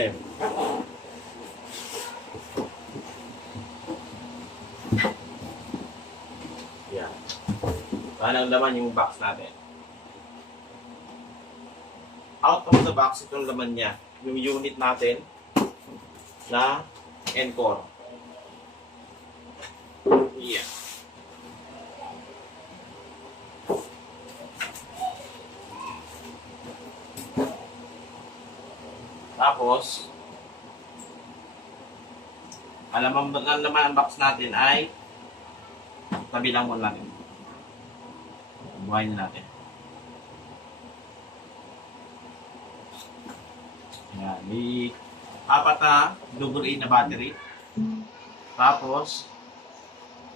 wire. Yan. Paano laman yung box natin? Out of the box, itong laman niya. Yung unit natin na Encore. Yeah. Tapos, ang laman ang box natin ay tabi lang muna natin. Buhayin natin. Yan. May apat na double A na battery. Tapos,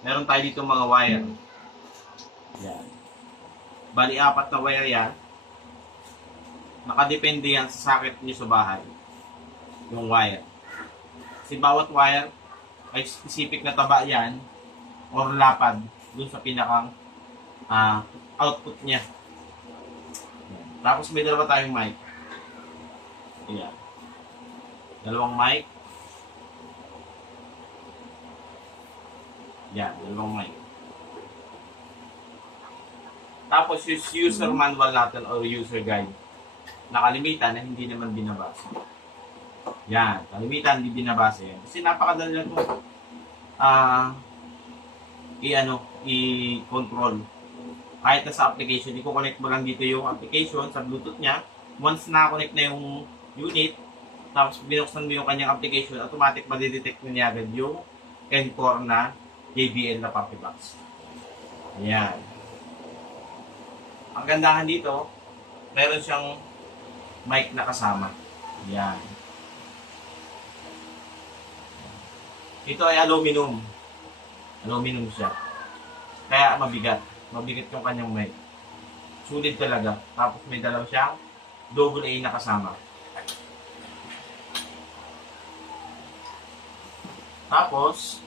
meron tayo dito mga wire. Yan. Bali, apat na wire yan. Nakadepende yan sa socket niyo sa bahay. Yung wire. Kasi bawat wire ay specific na taba yan or lapad dun sa pinakang output niya. Yan. Tapos may dalawa tayong mic. Ayan. Dalawang mic. Yan, dalawang mic. Tapos yung user manual natin or user guide. Nakalimitan na hindi naman binabasa. Yan, kalimitan hindi binabasa yan. Kasi napakadali lang ito i-control. Kahit na sa application, i-connect mo lang dito yung application sa Bluetooth niya. Once na-connect na yung unit, tapos binuksan mo yung kanyang application, automatic madidetect niya agad yung Encore na JBL na puppy box. Ayan. Ang gandahan dito, meron siyang mic na kasama. Ayan. Ito ay aluminum. Aluminum siya. Kaya mabigat. Mabigat yung kanyang mic. Sulit talaga. Tapos may dalaw siyang double A na kasama. Tapos,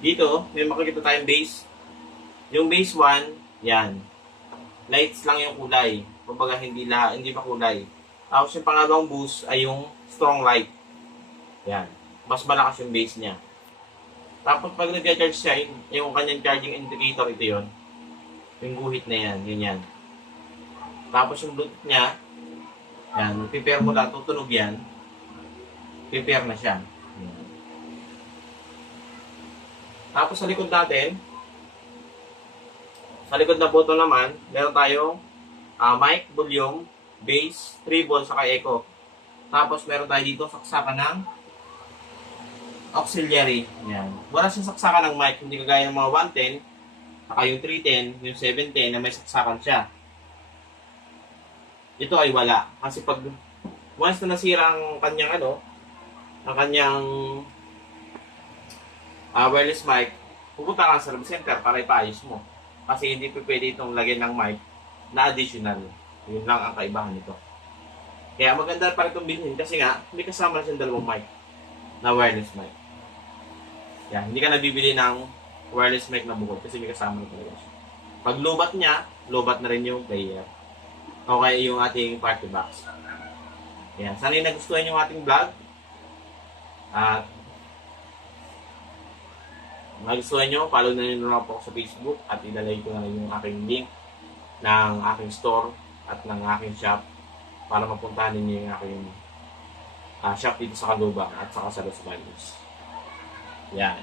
dito, may makikita tayong base. Yung base 1, yan. Lights lang yung kulay. Kumbaga hindi makulay. Tapos yung pangalawang boost ay yung strong light. Yan. Mas malakas yung base niya. Tapos pag nag-charge siya, yung kanyang charging indicator, ito yun. Yung guhit na yan, ganyan. Tapos yung Bluetooth niya, yan, prepare mo lang, tutunog yan. Prepare na siya. Yan. Tapos sa likod natin, sa likod na button naman, meron tayong mic, volume, bass, treble, saka echo. Tapos meron tayo dito saksakan ng auxiliary. Yan. Wala siyang saksakan ng mic, hindi kagaya ng mga 110, saka yung 310, yung 710 na may saksakan siya. Ito ay wala. Kasi pag once na nasira ang kanyang wireless mic, pupunta ka sa service center para ipaayos mo. Kasi hindi pwede itong lagyan ng mic na additional. Yun lang ang kaibahan nito. Kaya maganda pa rin itong bilhin kasi nga, may kasama na siyang dalawang mic na wireless mic. Yan, hindi ka nabibili ng wireless mic na bukod kasi may kasama na talaga siya. Pag lobat niya, lobat na rin yung player. Okay, yung ating party box. Yan, sana'y nagustuhan yung ating vlog. At nagustuhan nyo, follow na nyo na po ako sa Facebook at ilalagay ko na rin yung aking link ng aking store at ng aking shop para mapuntahan ninyo yung aking shop dito sa Caloocan at saka sa Los Baños. Yan.